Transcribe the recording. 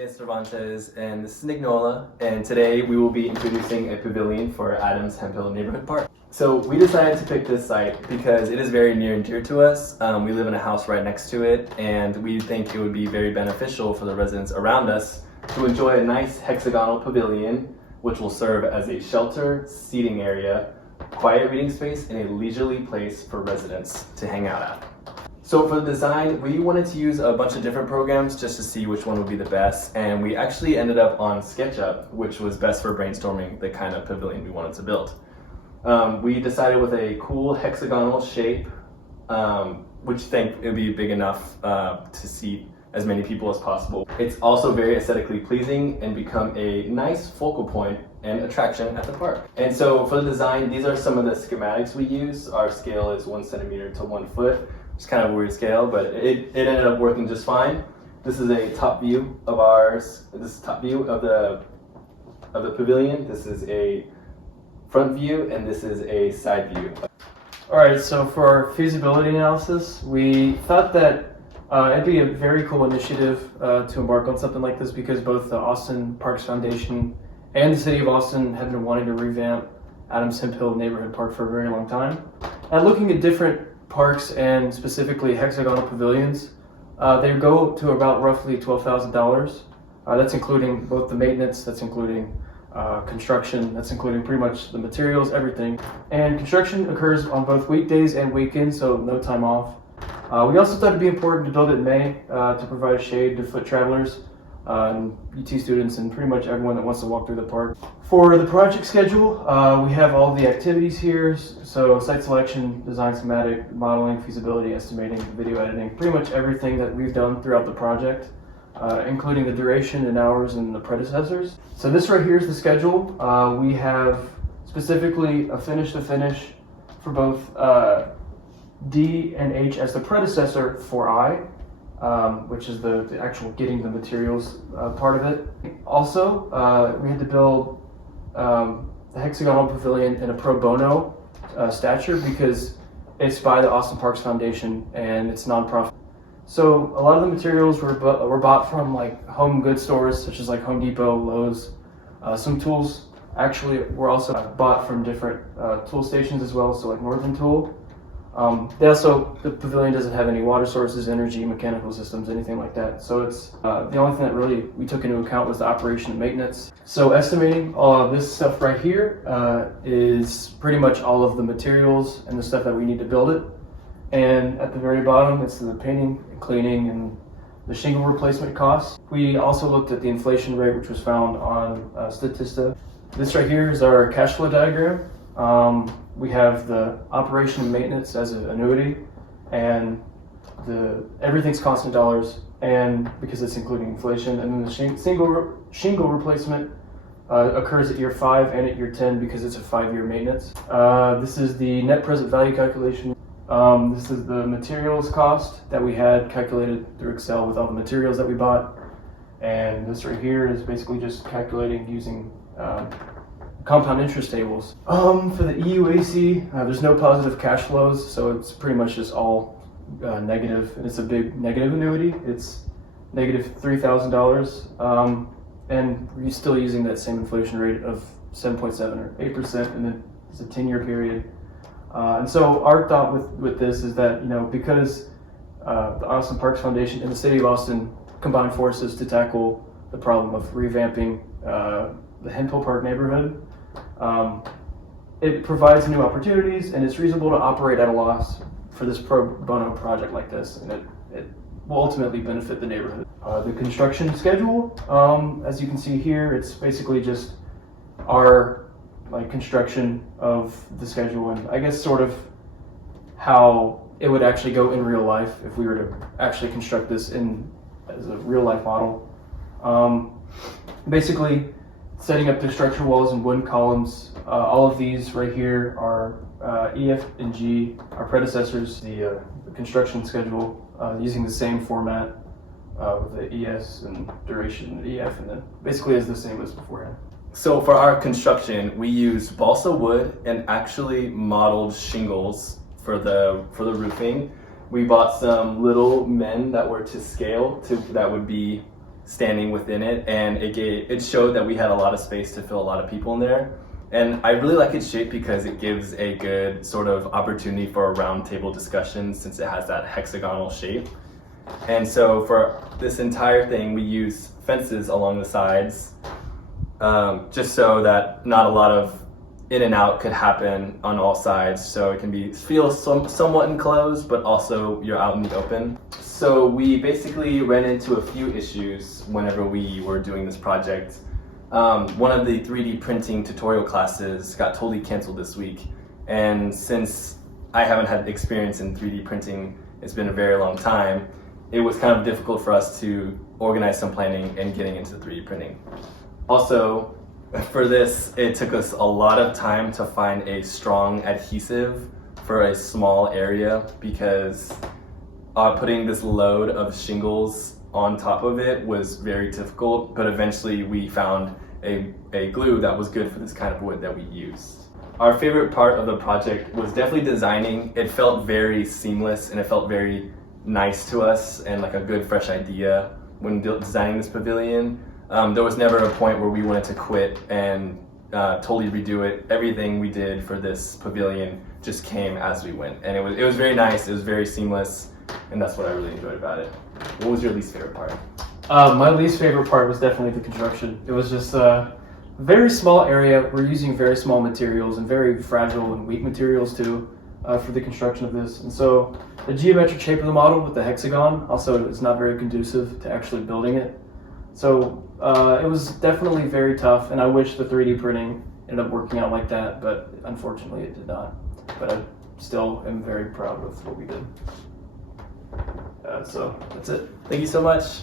name is Cervantes, and this is Nola, and today we will be introducing a pavilion for Adams Hemphill Neighborhood Park. So we decided to pick this site because it is very near and dear to us. We live in a house right next to it, and we think it would be very beneficial for the residents around us to enjoy a nice hexagonal pavilion, which will serve as a shelter, seating area, quiet reading space, and a leisurely place for residents to hang out at. So for the design, we wanted to use a bunch of different programs just to see which one would be the best, and we actually ended up on SketchUp, which was best for brainstorming the kind of pavilion we wanted to build. We decided with a cool hexagonal shape, which I think it would be big enough to seat as many people as possible. It's also very aesthetically pleasing and become a nice focal point and attraction at the park. And so for the design, these are some of the schematics we use. Our scale is 1 centimeter to 1 foot. It's kind of a weird scale, but it ended up working just fine. This is a top view of ours. This is top view of the pavilion. This is a front view, and this is a side view. All right, so for our feasibility analysis, we thought that it'd be a very cool initiative to embark on something like this because both the Austin Parks Foundation and the City of Austin have been wanting to revamp Adams Hemphill Neighborhood Park for a very long time. And looking at different parks and specifically hexagonal pavilions, they go to about roughly $12,000. That's including both the maintenance, that's including construction, that's including pretty much the materials, everything. And construction occurs on both weekdays and weekends, so no time off. We also thought it'd be important to build it in May to provide shade to foot travelers, UT students, and pretty much everyone that wants to walk through the park. For the project schedule, we have all the activities here, so site selection, design schematic, modeling, feasibility, estimating, video editing, pretty much everything that we've done throughout the project, including the duration and hours and the predecessors. So this right here is the schedule. We have specifically a finish to finish for both D and H as the predecessor for I, which is the actual getting the materials part of it. Also, we had to build the hexagonal pavilion in a pro bono stature because it's by the Austin Parks Foundation and it's nonprofit. So a lot of the materials were bought from like home goods stores such as like Home Depot, Lowe's. Some tools actually were also bought from different tool stations as well, so like Northern Tool. The pavilion doesn't have any water sources, energy, mechanical systems, anything like that. So it's the only thing that really we took into account was the operation and maintenance. So estimating all of this stuff right here is pretty much all of the materials and the stuff that we need to build it. And at the very bottom, it's the painting, cleaning, and the shingle replacement costs. We also looked at the inflation rate, which was found on Statista. This right here is our cash flow diagram. We have the operation and maintenance as an annuity, and everything's constant dollars, and because it's including inflation, and then the shingle replacement occurs at year 5 and at year 10 because it's a 5-year maintenance. This is the net present value calculation. This is the materials cost that we had calculated through Excel with all the materials that we bought, and this right here is basically just calculating using compound interest tables. For the EUAC, there's no positive cash flows, so it's pretty much just all negative, and it's a big negative annuity. It's negative $3,000, and we're still using that same inflation rate of 7.7 or 8%, and then it's a 10-year period. And so our thought with this is that, because the Austin Parks Foundation and the City of Austin combined forces to tackle the problem of revamping the Hemphill Park neighborhood, it provides new opportunities, and it's reasonable to operate at a loss for this pro bono project like this, and it will ultimately benefit the neighborhood. The construction schedule, as you can see here, it's basically just our construction of the schedule, and I guess sort of how it would actually go in real life if we were to actually construct this as a real life model. Basically, setting up the structure walls and wooden columns. All of these right here are EF and G, our predecessors. The construction schedule using the same format with the ES and duration and EF, and then basically is the same as beforehand. So for our construction, we used balsa wood and actually modeled shingles for the roofing. We bought some little men that were to scale that would be standing within it, and it showed that we had a lot of space to fill a lot of people in there. And I really like its shape because it gives a good sort of opportunity for a round table discussion since it has that hexagonal shape. And so for this entire thing, we use fences along the sides, just so that not a lot of in and out could happen on all sides. So it can feel somewhat enclosed, but also you're out in the open. So we basically ran into a few issues whenever we were doing this project. One of the 3D printing tutorial classes got totally canceled this week. And since I haven't had experience in 3D printing, it's been a very long time, it was kind of difficult for us to organize some planning and getting into 3D printing. Also, for this, it took us a lot of time to find a strong adhesive for a small area because putting this load of shingles on top of it was very difficult, but eventually we found a glue that was good for this kind of wood that we used. Our favorite part of the project was definitely designing. It felt very seamless and it felt very nice to us and like a good fresh idea when designing this pavilion. There was never a point where we wanted to quit and totally redo it. Everything we did for this pavilion just came as we went, and it was very nice. It was very seamless, and that's what I really enjoyed about it. What was your least favorite part? My least favorite part was definitely the construction. It was just a very small area. We're using very small materials and very fragile and weak materials too for the construction of this. And so the geometric shape of the model with the hexagon also is not very conducive to actually building it. So it was definitely very tough, and I wish the 3D printing ended up working out like that, but unfortunately it did not. But I still am very proud of what we did. So that's it. Thank you so much.